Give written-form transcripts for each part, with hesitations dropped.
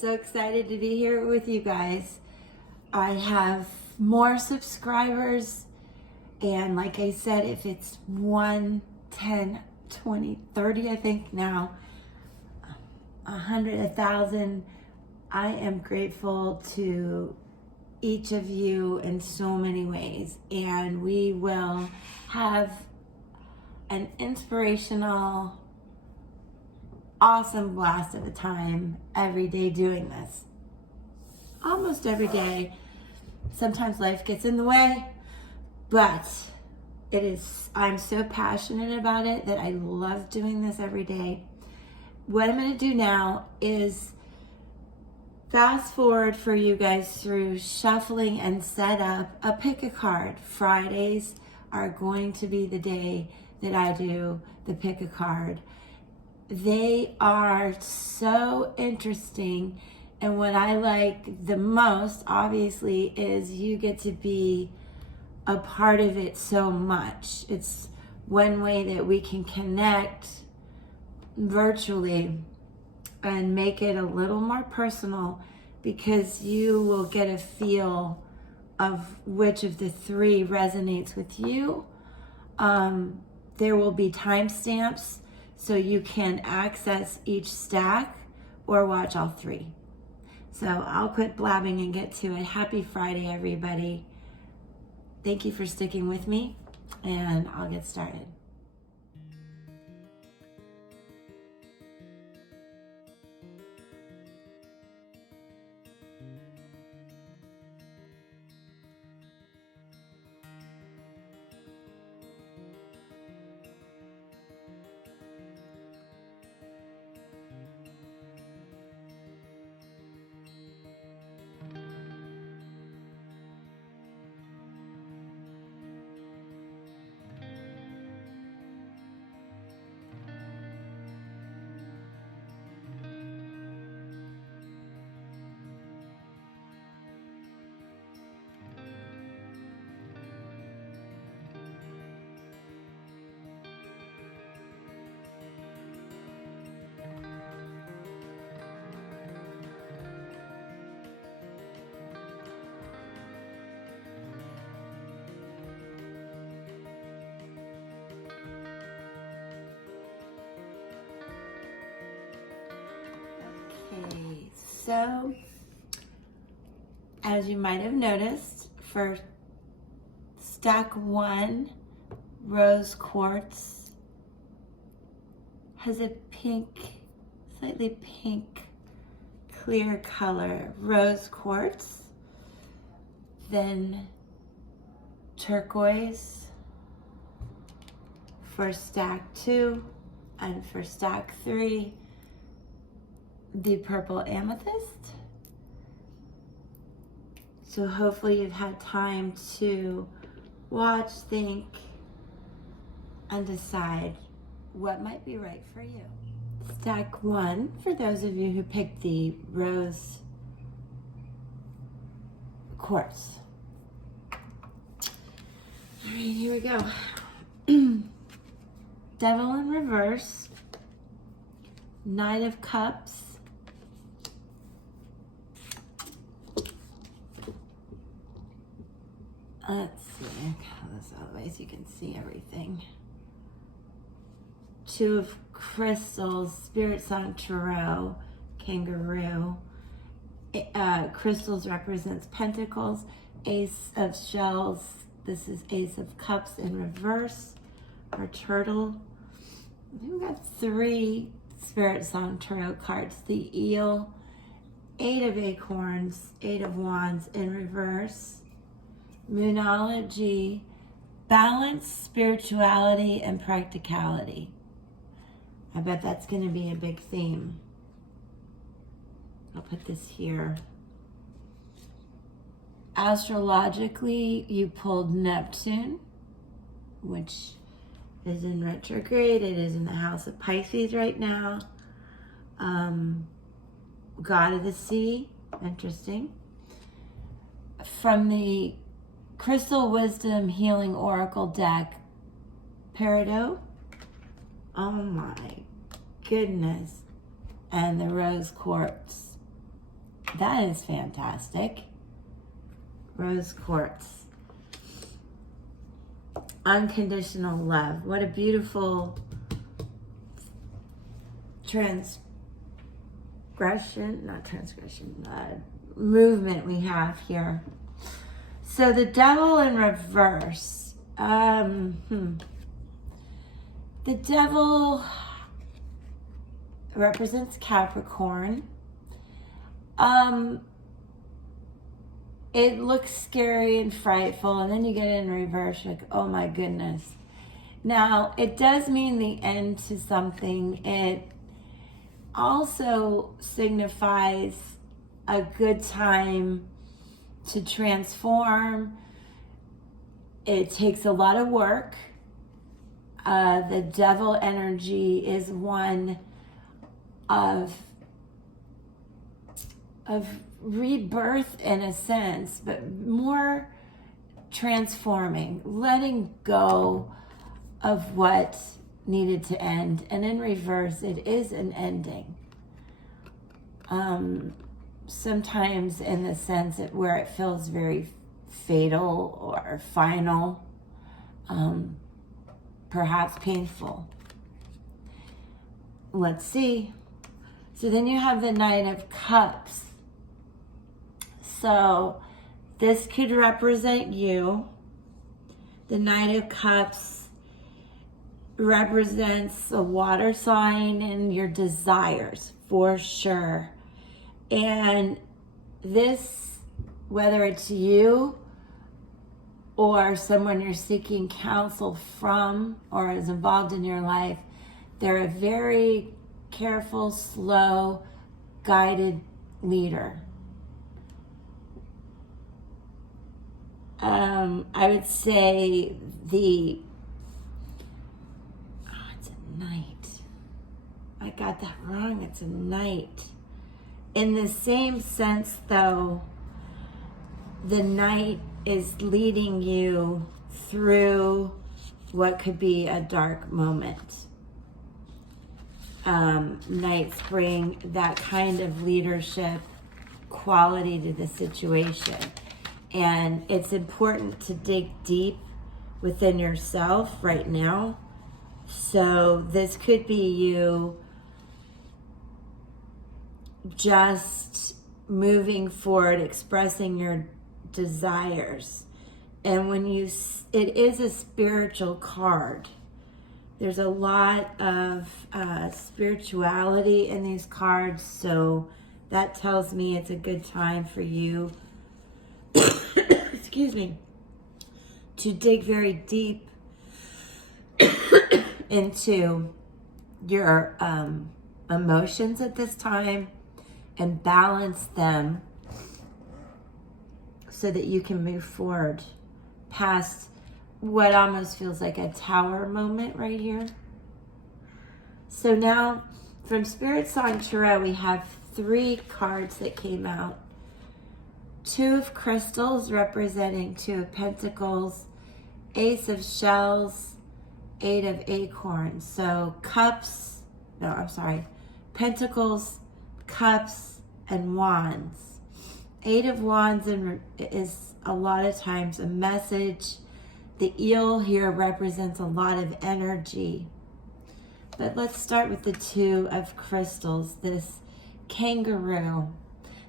so excited to be here with you guys. I have more subscribers, and like I said, if it's 1, 10, 20, 30, I think now, 100, 1,000, I am grateful to each of you in so many ways, and we will have an inspirational, awesome blast of a time every day doing this. Almost every day. Sometimes life gets in the way, but I'm so passionate about it that I love doing this every day. What I'm going to do now is fast forward for you guys through shuffling and set up a pick a card. Fridays are going to be the day that I do the pick a card. They are so interesting, and what I like the most, obviously, is you get to be a part of it so much. It's one way that we can connect virtually and make it a little more personal, because you will get a feel of which of the three resonates with you. There will be timestamps so you can access each stack or watch all three. So I'll quit blabbing and get to it. Happy Friday, everybody. Thank you for sticking with me, and I'll get started. Okay, so as you might have noticed, for stack 1, rose quartz has a pink, slightly pink, clear color, rose quartz. Then turquoise for stack 2, and for stack 3, the purple amethyst. So hopefully you've had time to watch, think, and decide what might be right for you. Stack 1, for those of you who picked the rose quartz. All right, here we go. Devil in reverse, Knight of Cups, let's see, I'll this out of the way so you can see everything. 2 of crystals, Spirit Song Tarot, kangaroo. Crystals represents pentacles. Ace of shells, this is Ace of Cups in reverse, or turtle. We've got 3 Spirit Song Tarot cards. The eel, 8 of acorns, 8 of wands in reverse. Moonology, balance, spirituality, and practicality. I bet that's going to be a big theme. I'll put this here. Astrologically, you pulled Neptune, which is in retrograde. It is in the house of Pisces right now. God of the Sea, interesting. From the Crystal Wisdom Healing Oracle deck, Peridot. Oh my goodness. And the rose quartz. That is fantastic. Rose quartz. Unconditional love. What a beautiful movement we have here. So the devil in reverse. The devil represents Capricorn. It looks scary and frightful, and then you get it in reverse, like, oh my goodness. Now, it does mean the end to something. It also signifies a good time to transform. It takes a lot of work. The devil energy is one of rebirth in a sense, but more transforming, letting go of what needed to end. And in reverse, it is an ending. Sometimes in the sense where it feels very fatal or final, perhaps painful. Let's see. So then you have the Knight of Cups. So this could represent you. The Knight of Cups represents a water sign and your desires, for sure. And this, whether it's you or someone you're seeking counsel from or is involved in your life, they're a very careful, slow, guided leader. I would say it's a knight. I got that wrong. It's a knight. In the same sense, though, the knight is leading you through what could be a dark moment. Knights bring that kind of leadership quality to the situation. And it's important to dig deep within yourself right now. So this could be you just moving forward, expressing your desires. And when it is a spiritual card. There's a lot of spirituality in these cards, so that tells me it's a good time for you, excuse me, to dig very deep into your emotions at this time and balance them so that you can move forward past what almost feels like a tower moment right here. So now from Spirit Song Tarot, we have 3 cards that came out. 2 of Crystals representing 2 of Pentacles, Ace of Shells, 8 of Acorns. So Pentacles, Cups, and Wands. 8 of Wands is a lot of times a message. The eel here represents a lot of energy. But let's start with the 2 of Crystals, this kangaroo.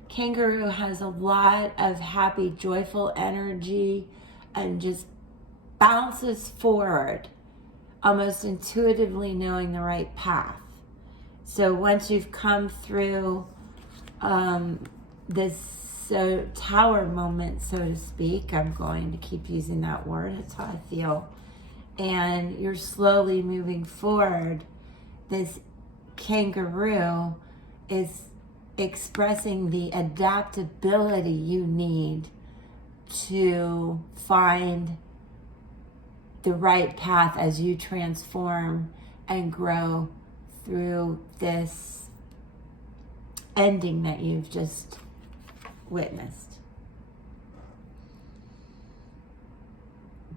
Kangaroo has a lot of happy, joyful energy and just bounces forward, almost intuitively knowing the right path. So once you've come through this tower moment, so to speak, I'm going to keep using that word, that's how I feel, and you're slowly moving forward, this kangaroo is expressing the adaptability you need to find the right path as you transform and grow through this ending that you've just witnessed.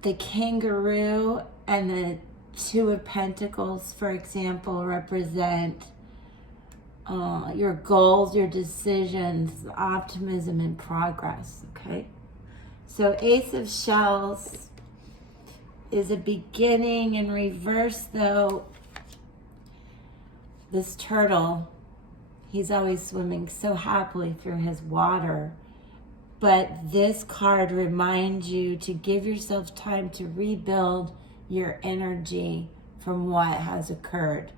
The kangaroo and the 2 of Pentacles, for example, represent your goals, your decisions, optimism, and progress, okay? So Ace of Shells is a beginning. In reverse, though, this turtle, he's always swimming so happily through his water. But this card reminds you to give yourself time to rebuild your energy from what has occurred.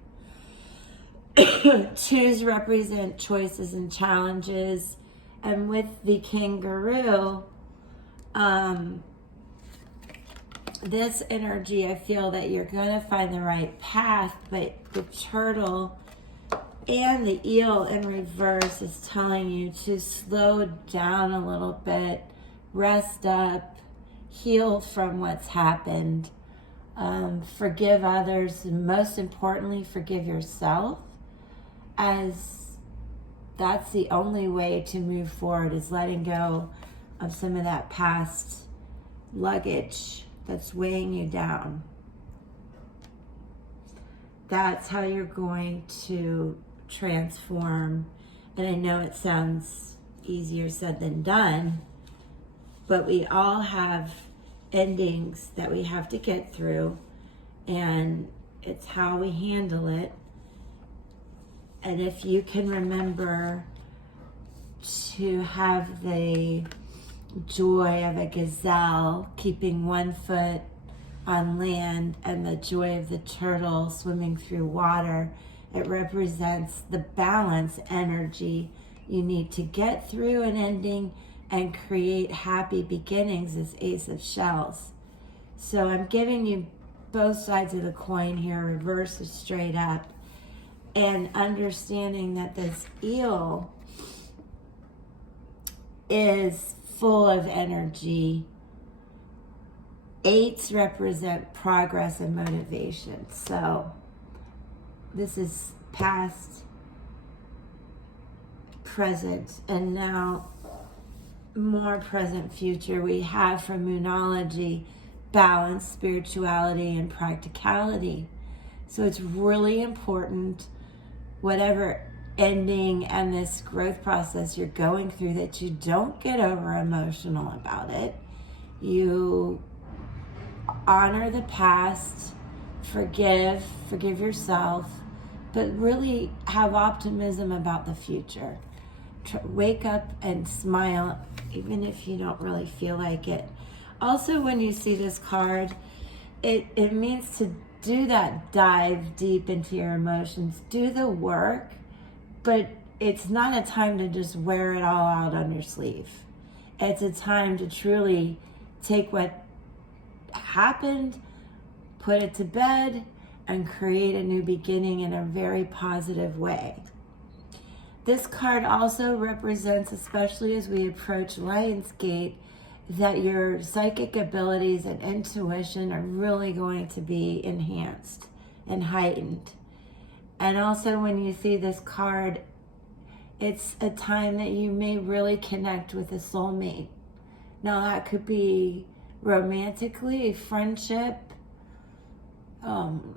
Twos represent choices and challenges. And with the kangaroo, this energy, I feel that you're going to find the right path, but the turtle and the eel in reverse is telling you to slow down a little bit, rest up, heal from what's happened, forgive others, and most importantly, forgive yourself, as that's the only way to move forward, is letting go of some of that past luggage that's weighing you down. That's how you're going to transform. And I know it sounds easier said than done, but we all have endings that we have to get through, and it's how we handle it. And if you can remember to have the joy of a gazelle keeping one foot on land and the joy of the turtle swimming through water, it represents the balance energy you need to get through an ending and create happy beginnings, as Ace of Shells. So I'm giving you both sides of the coin here, reverse is straight up, and understanding that this eel is full of energy. Eights represent progress and motivation. So this is past, present, and now more present future. We have from Moonology balance, spirituality, and practicality. So it's really important, whatever ending and this growth process you're going through, that you don't get over emotional about it. You honor the past, forgive yourself, but really have optimism about the future. Wake up and smile, even if you don't really feel like it. Also, when you see this card, it means to do that dive deep into your emotions, do the work, but it's not a time to just wear it all out on your sleeve. It's a time to truly take what happened, put it to bed, and create a new beginning in a very positive way. This card also represents, especially as we approach Lionsgate, that your psychic abilities and intuition are really going to be enhanced and heightened. And also when you see this card, it's a time that you may really connect with a soulmate. Now that could be romantically, a friendship,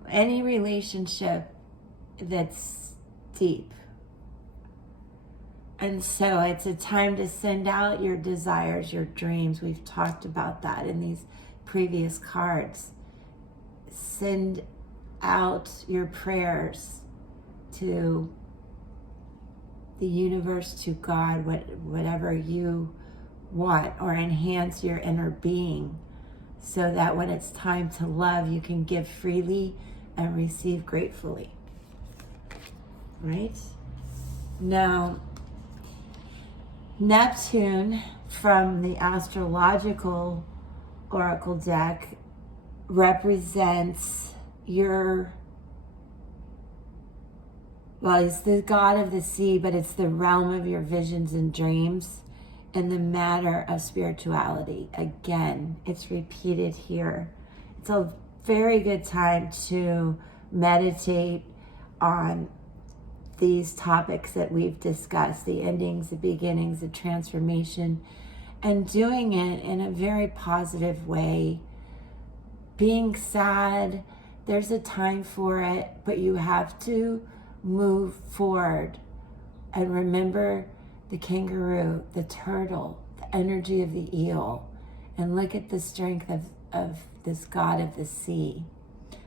any relationship that's deep. And so it's a time to send out your desires, your dreams. We've talked about that in these previous cards. Send out your prayers to the universe, to God, whatever you want, or enhance your inner being, so that when it's time to love, you can give freely and receive gratefully. Right? Now, Neptune from the astrological oracle deck represents your, well, it's the god of the sea, but it's the realm of your visions and dreams and the matter of spirituality. Again, it's repeated here. It's a very good time to meditate on these topics that we've discussed, the endings, the beginnings, the transformation, and doing it in a very positive way. Being sad, there's a time for it, but you have to move forward And remember the kangaroo, the turtle, the energy of the eel, and look at the strength of this god of the sea.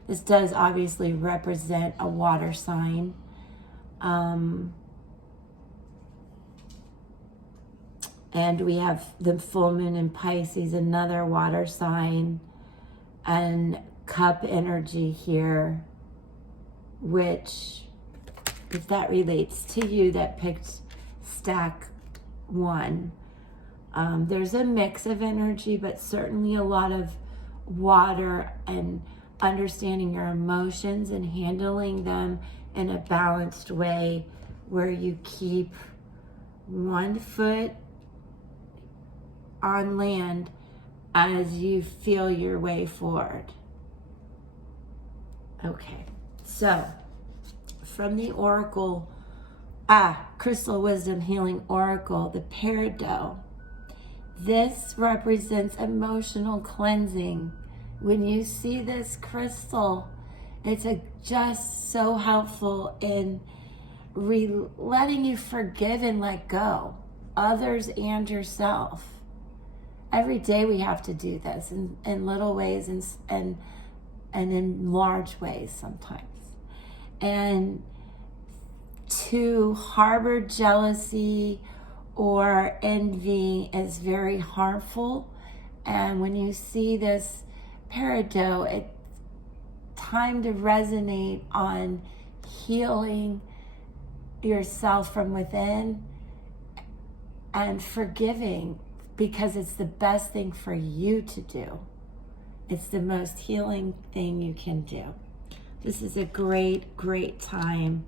This does obviously represent a water sign. And we have the full moon in Pisces, another water sign, and cup energy here, which, if that relates to you that picked stack 1, there's a mix of energy, but certainly a lot of water and understanding your emotions and handling them in a balanced way where you keep one foot on land as you feel your way forward. Okay, so from the Oracle, Crystal Wisdom Healing Oracle, the Peridot, this represents emotional cleansing. When you see this crystal, it's just so helpful in letting you forgive and let go, others and yourself. Every day we have to do this in little ways and in large ways sometimes. And to harbor jealousy or envy is very harmful. And when you see this peridot, it's time to resonate on healing yourself from within and forgiving, because it's the best thing for you to do. It's the most healing thing you can do. This is a great, great time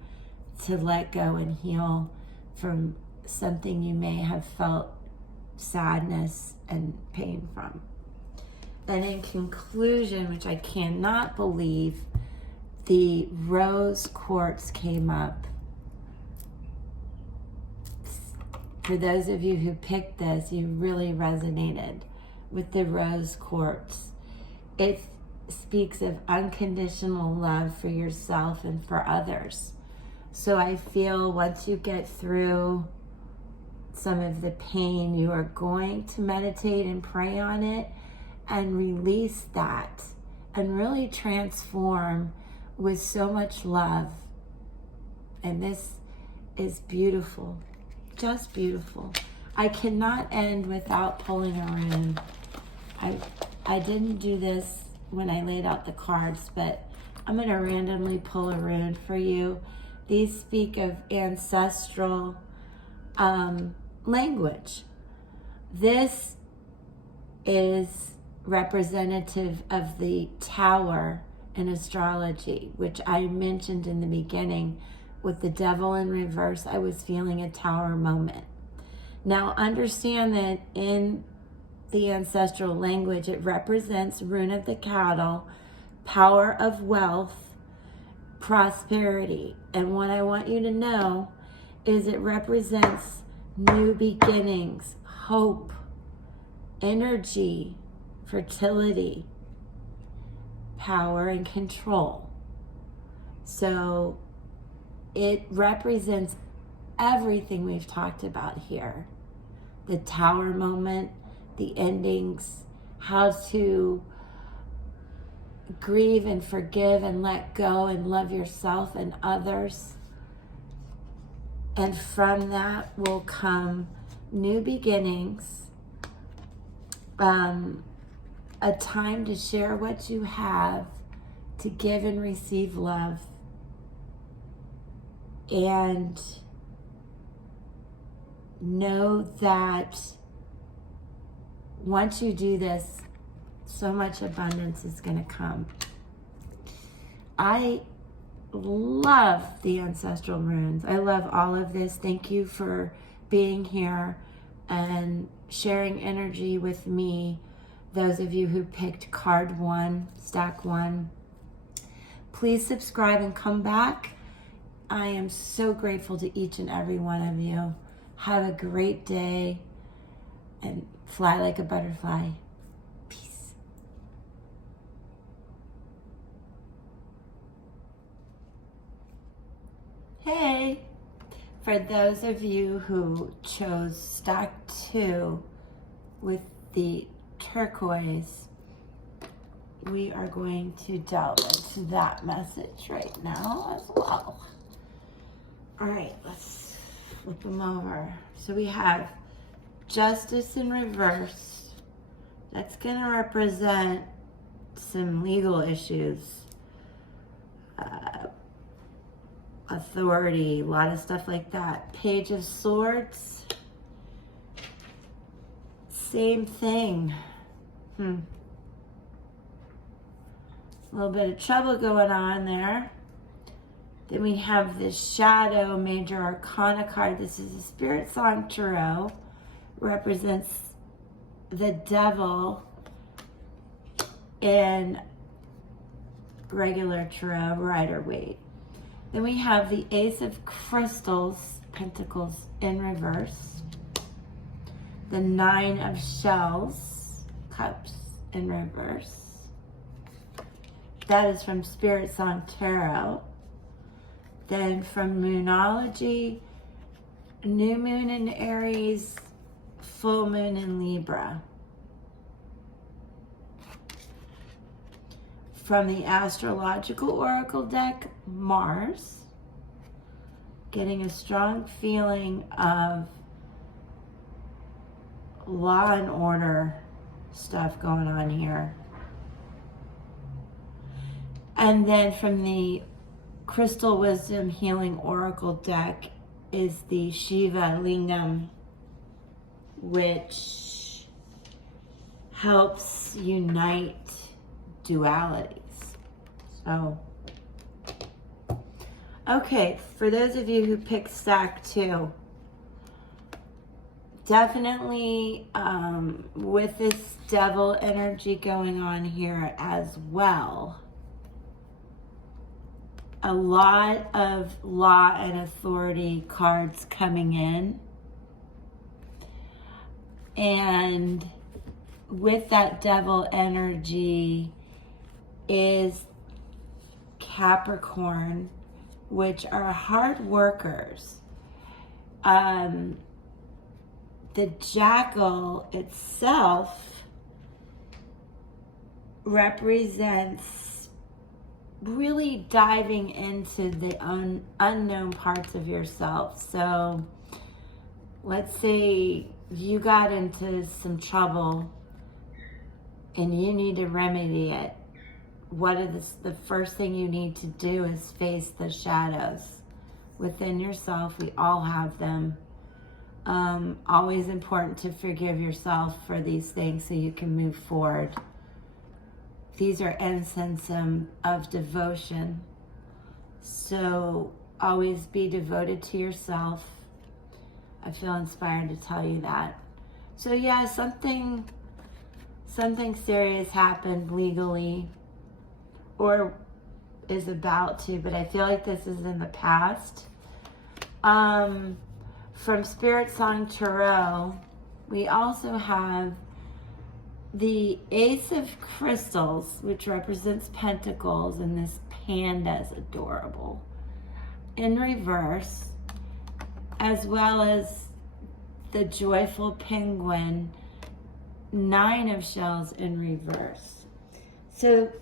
to let go and heal from something you may have felt sadness and pain from. And in conclusion, which I cannot believe, the rose quartz came up. For those of you who picked this, you really resonated with the rose quartz. It speaks of unconditional love for yourself and for others. So I feel once you get through some of the pain, you are going to meditate and pray on it and release that and really transform with so much love. And this is beautiful, just beautiful. I cannot end without pulling a rune. I didn't do this when I laid out the cards, but I'm going to randomly pull a rune for you. These speak of ancestral language. This is representative of the tower in astrology, which I mentioned in the beginning. With the devil in reverse, I was feeling a tower moment. Now understand that in the ancestral language, it represents rune of the cattle, power of wealth, prosperity. And what I want you to know is it represents new beginnings, hope, energy, fertility, power, and control. So it represents everything we've talked about here. The tower moment, the endings, how to grieve and forgive and let go and love yourself and others. And from that will come new beginnings, a time to share what you have, to give and receive love. And know that once you do this, so much abundance is going to come. I love the ancestral runes. I love all of this. Thank you for being here and sharing energy with me. Those of you who picked card 1, stack 1, please subscribe and come back. I am so grateful to each and every one of you. Have a great day and fly like a butterfly. Peace. Hey, For those of you who chose stack 2 with the turquoise, we are going to delve into that message right now as well. All right, let's flip them over. So we have Justice in reverse. That's going to represent some legal issues, authority, a lot of stuff like that. Page of Swords, same thing. A little bit of trouble going on there. Then we have the Shadow Major Arcana card. This is a Spirit Song Tarot. Represents the devil in regular tarot, Rider-Waite. Then we have the Ace of Crystals, Pentacles in reverse. The Nine of Shells, Cups in reverse. That is from Spirit Song Tarot. Then from Moonology, New Moon in Aries, Full Moon in Libra. From the Astrological Oracle deck, Mars. Getting a strong feeling of law and order stuff going on here. And then from the Crystal Wisdom Healing Oracle deck is the Shiva Lingam, which helps unite dualities. So, okay, for those of you who picked stack 2, definitely with this devil energy going on here as well, a lot of law and authority cards coming in. And with that devil energy is Capricorn, which are hard workers. The jackal itself represents really diving into the unknown parts of yourself. So let's say you got into some trouble and you need to remedy it. What is the first thing you need to do is face the shadows within yourself. We all have them. Always important to forgive yourself for these things so you can move forward. These are incense of devotion. So always be devoted to yourself. I feel inspired to tell you that. So yeah, something serious happened legally or is about to, but I feel like this is in the past. From Spirit Song Tarot, we also have the Ace of Crystals, which represents Pentacles, and this panda is adorable, in reverse, as well as the Joyful Penguin, Nine of Shells in reverse. So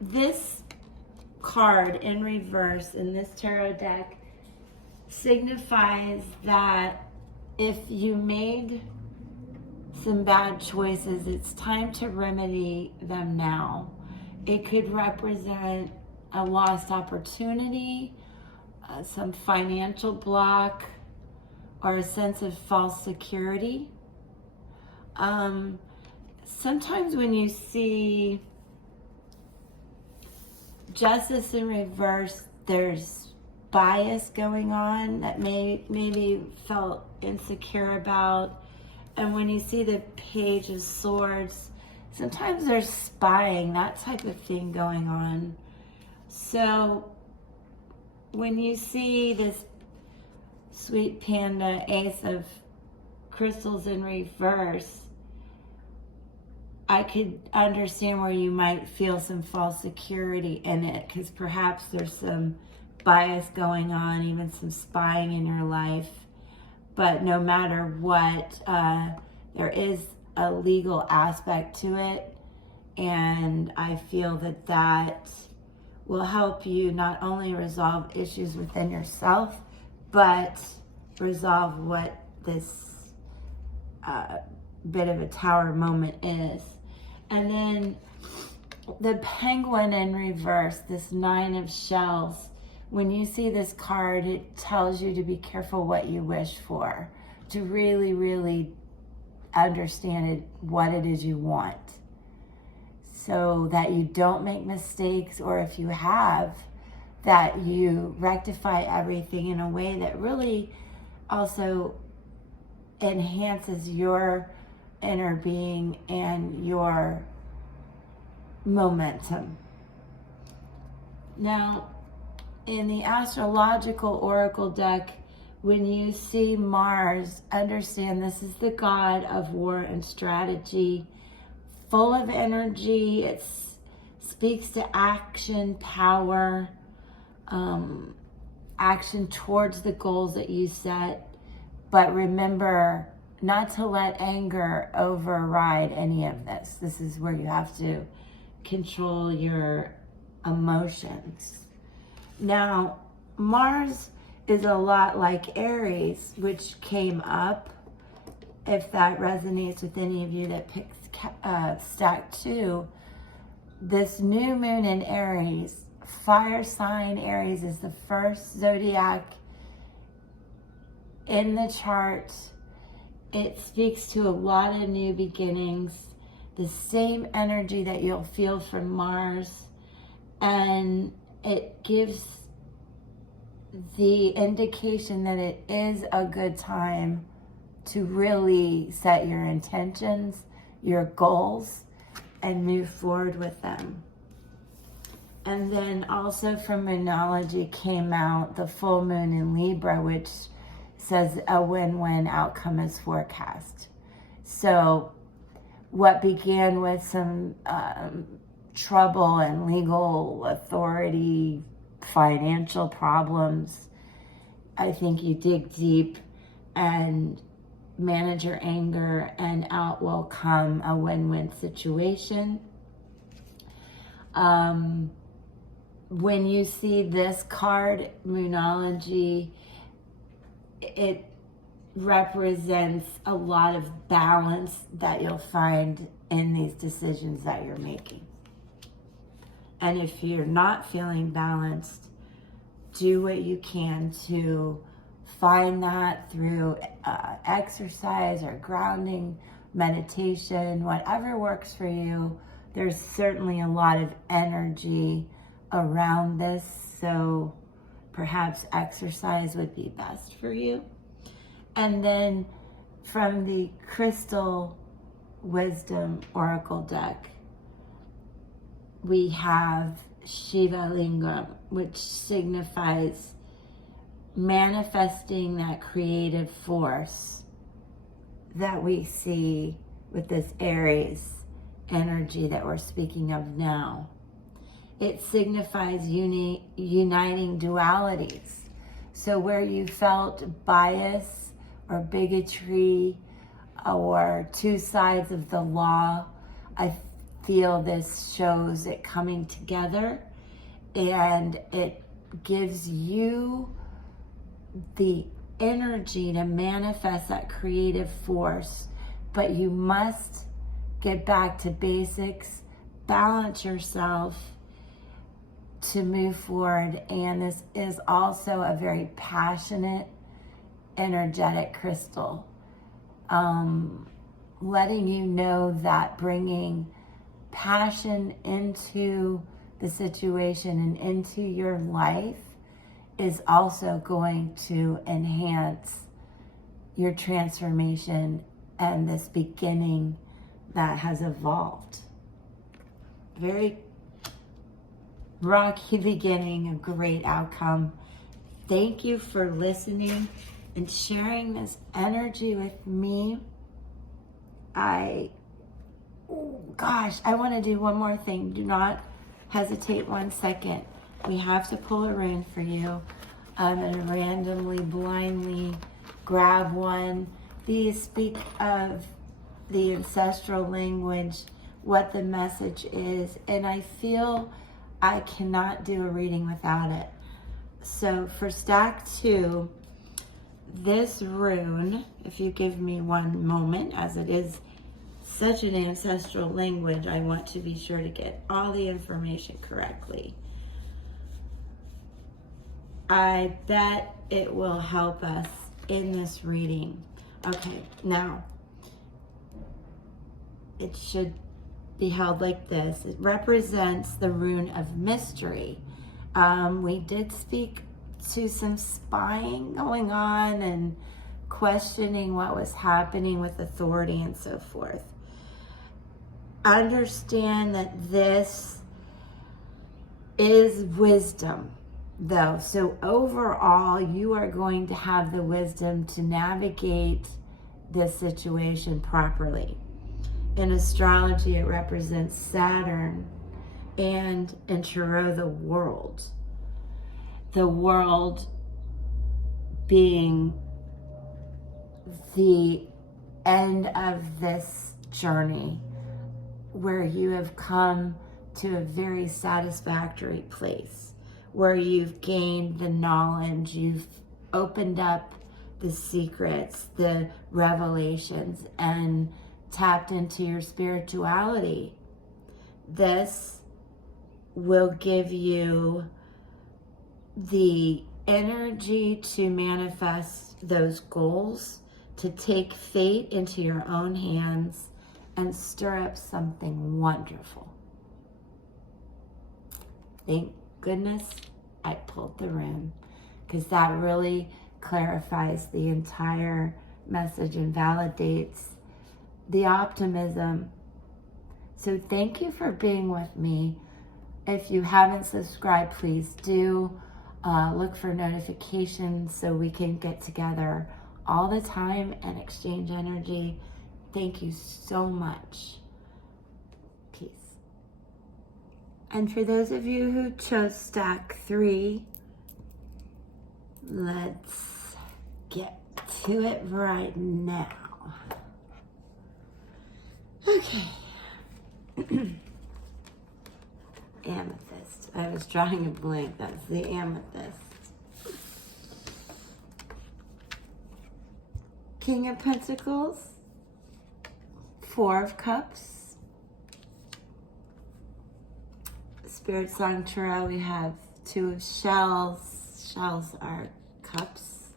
this card in reverse in this tarot deck signifies that if you made some bad choices, it's time to remedy them now. It could represent a lost opportunity, some financial block, or a sense of false security. Sometimes when you see justice in reverse, there's bias going on that maybe felt insecure about. And when you see the Page of Swords, sometimes there's spying, that type of thing going on. So when you see this sweet panda Ace of Crystals in reverse, I could understand where you might feel some false security in it, because perhaps there's some bias going on, even some spying in your life. But no matter what, there is a legal aspect to it. And I feel that that will help you not only resolve issues within yourself, but resolve what this bit of a tower moment is. And then the penguin in reverse, this 9 of shells, when you see this card, it tells you to be careful what you wish for, to really, really understand what it is you want, so that you don't make mistakes, or if you have, that you rectify everything in a way that really also enhances your inner being and your momentum. Now, in the astrological oracle deck, when you see Mars, understand this is the god of war and strategy, full of energy. It speaks to action, power, action towards the goals that you set. But remember not to let anger override any of this. This is where you have to control your emotions. Now, Mars is a lot like Aries, which came up. If that resonates with any of you that picks stack 2, this new moon in Aries, fire sign Aries, is the first zodiac in the chart. It speaks to a lot of new beginnings, the same energy that you'll feel from Mars, and it gives the indication that it is a good time to really set your intentions, your goals, and move forward with them. And then also from Moonology came out the full moon in Libra, which says a win-win outcome is forecast. So what began with some trouble and legal authority, financial problems, I think you dig deep and manage your anger, and out will come a win-win situation. When you see this card, Moonology, it represents a lot of balance that you'll find in these decisions that you're making. And if you're not feeling balanced, do what you can to find that through exercise or grounding, meditation, whatever works for you. There's certainly a lot of energy around this, so perhaps exercise would be best for you. And then from the Crystal Wisdom Oracle deck, we have Shiva Lingam, which signifies manifesting that creative force that we see with this Aries energy that we're speaking of now. It signifies uniting dualities. So where you felt bias or bigotry or two sides of the law, I feel this shows it coming together, and it gives you the energy to manifest that creative force. But you must get back to basics, balance yourself to move forward. And this is also a very passionate, energetic crystal, letting you know that bringing passion into the situation and into your life is also going to enhance your transformation and this beginning that has evolved. Very rocky beginning, a great outcome. Thank you for listening and sharing this energy with me. I want to do one more thing. Do not hesitate 1 second. we have to pull a rune for you. I'm going to randomly, blindly grab one. These speak of the ancestral language, what the message is, and I feel I cannot do a reading without it. So for stack 2, this rune, if you give me one moment, as it is such an ancestral language, I want to be sure to get all the information correctly. I bet it will help us in this reading. Okay, now, it should be held like this. It represents the rune of mystery. We did speak to some spying going on and questioning what was happening with authority and so forth. Understand that this is wisdom, though. So overall, you are going to have the wisdom to navigate this situation properly. In astrology, it represents Saturn, and in Tarot, the world. The world being the end of this journey where you have come to a very satisfactory place, where you've gained the knowledge, you've opened up the secrets, the revelations, and tapped into your spirituality. This will give you the energy to manifest those goals, to take fate into your own hands and stir up something wonderful. Thank goodness I pulled the rune, because that really clarifies the entire message and validates the optimism. So thank you for being with me. If you haven't subscribed, please do. Look for notifications so we can get together all the time and exchange energy. Thank you so much. Peace. And for those of you who chose stack 3, let's get to it right now. Okay. Amethyst. I was drawing a blank. That's the amethyst. King of Pentacles. 4 of Cups. Spirit Song Tarot, we have 2 of Shells. Shells are cups.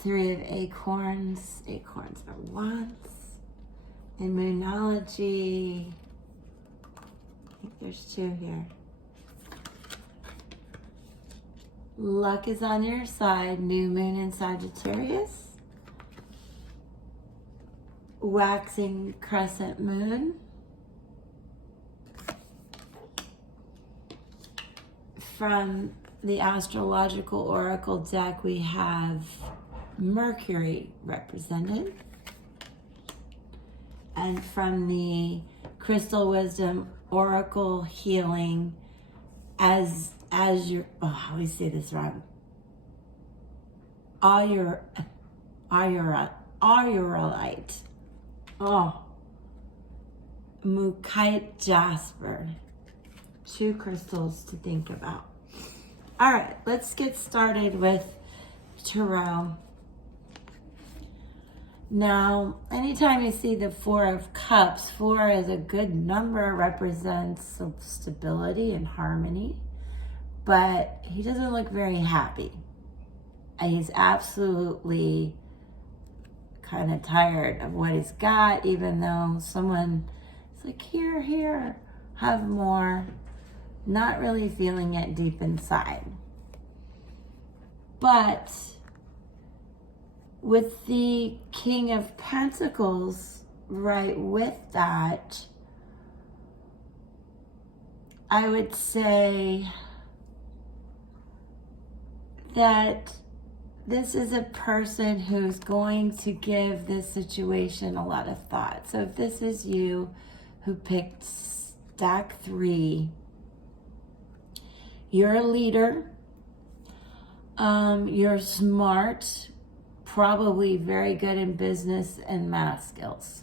3 of Acorns. Acorns are wands. In Moonology, I think there's 2 here. Luck is on your side. New moon in Sagittarius. Waxing crescent moon. From the astrological oracle deck, we have Mercury represented. And from the Crystal Wisdom Oracle Healing, as your, I always say this wrong. Aurorite. Mukite Jasper. 2 crystals to think about. All right, let's get started with Tarot. Now, anytime you see the 4 of Cups, 4 is a good number, represents stability and harmony, but he doesn't look very happy. And he's absolutely kind of tired of what he's got, even though someone is like, here, have more. Not really feeling it deep inside. But with the King of Pentacles right with that, I would say that this is a person who's going to give this situation a lot of thought. So if this is you who picked stack 3, You're a leader. You're smart, probably very good in business and math skills.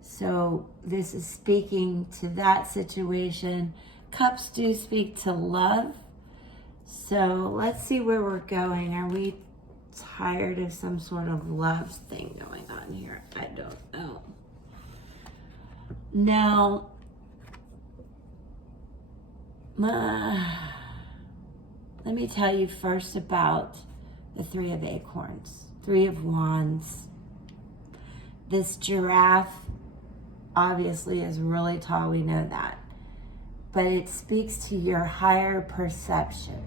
So this is speaking to that situation. Cups do speak to love. So let's see where we're going. Are we tired of some sort of love thing going on here? I don't know. Now, let me tell you first about the Three of Acorns, Three of Wands. This giraffe obviously is really tall, we know that. But it speaks to your higher perception.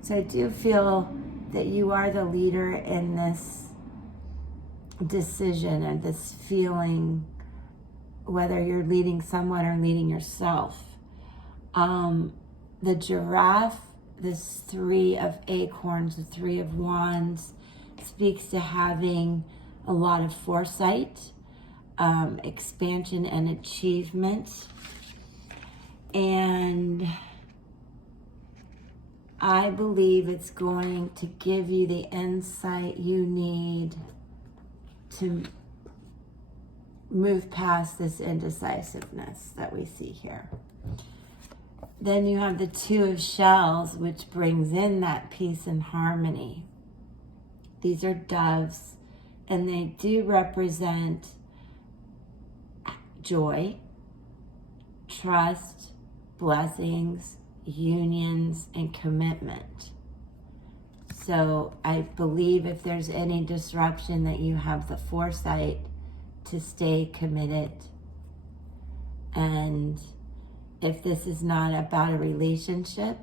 So I do feel that you are the leader in this decision and this feeling, whether you're leading someone or leading yourself. The giraffe, this Three of Acorns, the Three of Wands, speaks to having a lot of foresight, expansion and achievement. And I believe it's going to give you the insight you need to move past this indecisiveness that we see here. Then you have the Two of Shells, which brings in that peace and harmony. These are doves, and they do represent joy, trust, blessings, unions, and commitment. So I believe if there's any disruption, that you have the foresight to stay committed. And if this is not about a relationship,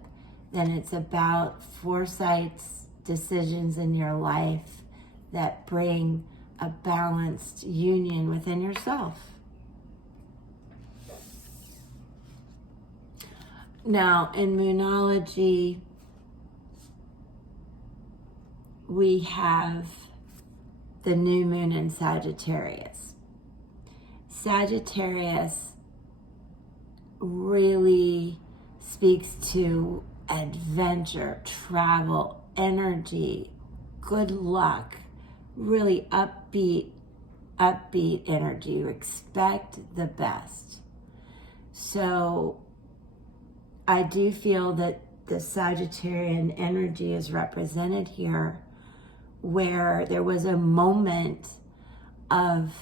then it's about foresight's decisions in your life that bring a balanced union within yourself. Now, in Moonology, we have the new moon in Sagittarius. Sagittarius really speaks to adventure, travel, energy, good luck, really upbeat energy. You expect the best. So I do feel that the Sagittarian energy is represented here, where there was a moment of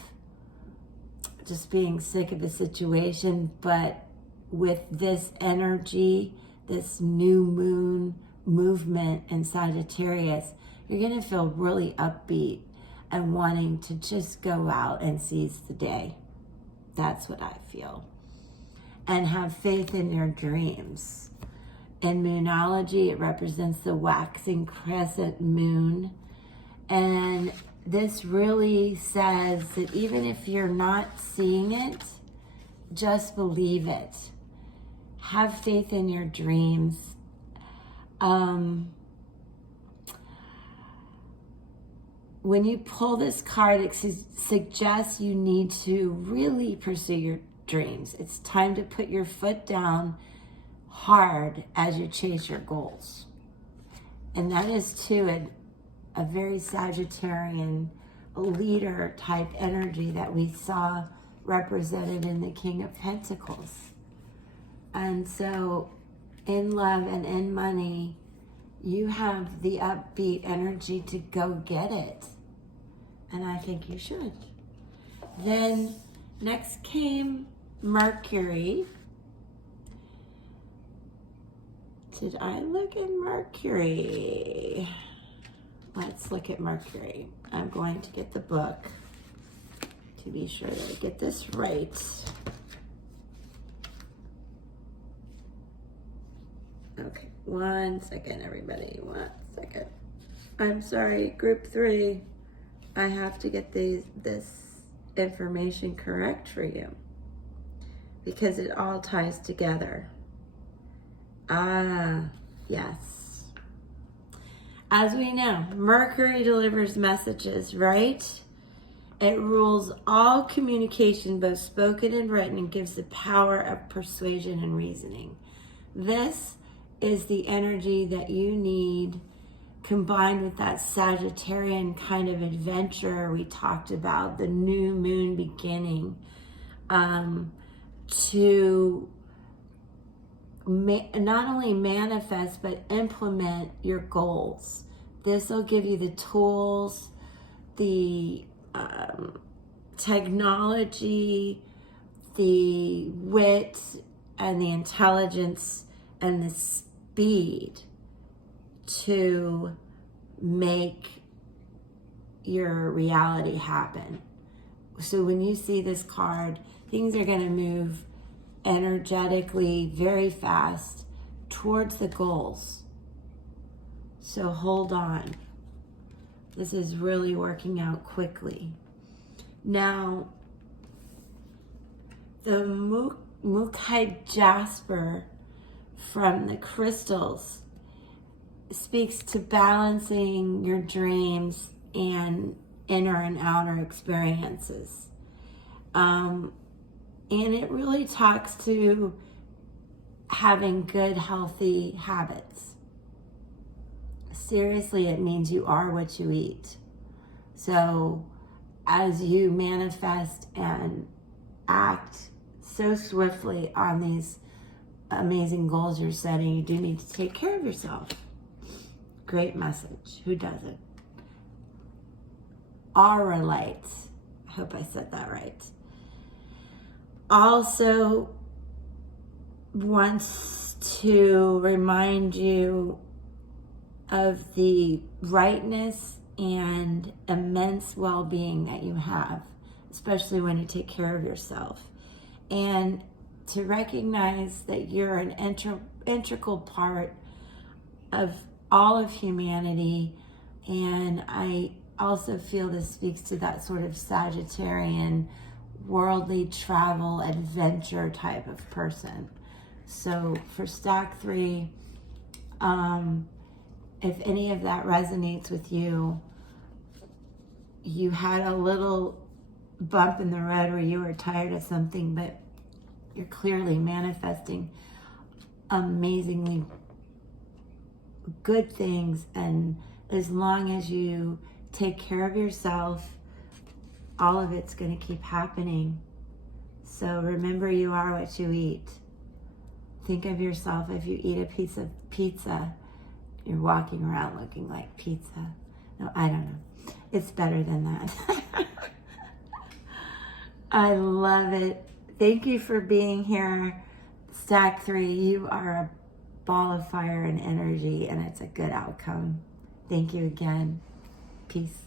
just being sick of the situation, but with this energy, this new moon movement in Sagittarius, you're going to feel really upbeat and wanting to just go out and seize the day. That's what I feel. And have faith in your dreams. In Moonology, it represents the waxing crescent moon. And this really says that even if you're not seeing it, just believe it. Have faith in your dreams. When you pull this card, it suggests you need to really pursue your dreams. It's time to put your foot down hard as you chase your goals. And that is too a very Sagittarian leader type energy that we saw represented in the King of Pentacles. And so in love and in money, you have the upbeat energy to go get it. And I think you should. Then next came Mercury. Did I look at Mercury? Let's look at Mercury. I'm going to get the book to be sure that I get this right. Okay, 1 second, everybody. 1 second. I'm sorry, group 3. I have to get this information correct for you because it all ties together. Yes. As we know, Mercury delivers messages, right? It rules all communication, both spoken and written, and gives the power of persuasion and reasoning. this is the energy that you need, combined with that Sagittarian kind of adventure we talked about, the new moon beginning, to not only manifest but implement your goals. This will give you the tools, the technology, the wit, and the intelligence, and the speed to make your reality happen. So when you see this card, things are going to move energetically very fast towards the goals. So hold on. This is really working out quickly. Now, the Mookaite Jasper from the crystals speaks to balancing your dreams and inner and outer experiences. And it really talks to having good, healthy habits. Seriously, it means you are what you eat. So as you manifest and act so swiftly on these amazing goals you're setting, you do need to take care of yourself. Great message. Who doesn't? Aura light. I hope I said that right. Also wants to remind you of the rightness and immense well-being that you have, especially when you take care of yourself. And to recognize that you're an integral part of all of humanity. And I also feel this speaks to that sort of Sagittarian, worldly travel, adventure type of person. So for stack 3, if any of that resonates with you, you had a little bump in the road where you were tired of something, but you're clearly manifesting amazingly good things. And as long as you take care of yourself, all of it's going to keep happening. So remember, you are what you eat. Think of yourself, if you eat a piece of pizza, you're walking around looking like pizza. No, I don't know. It's better than that. I love it. Thank you for being here. Stack 3, you are a ball of fire and energy, and it's a good outcome. Thank you again. Peace.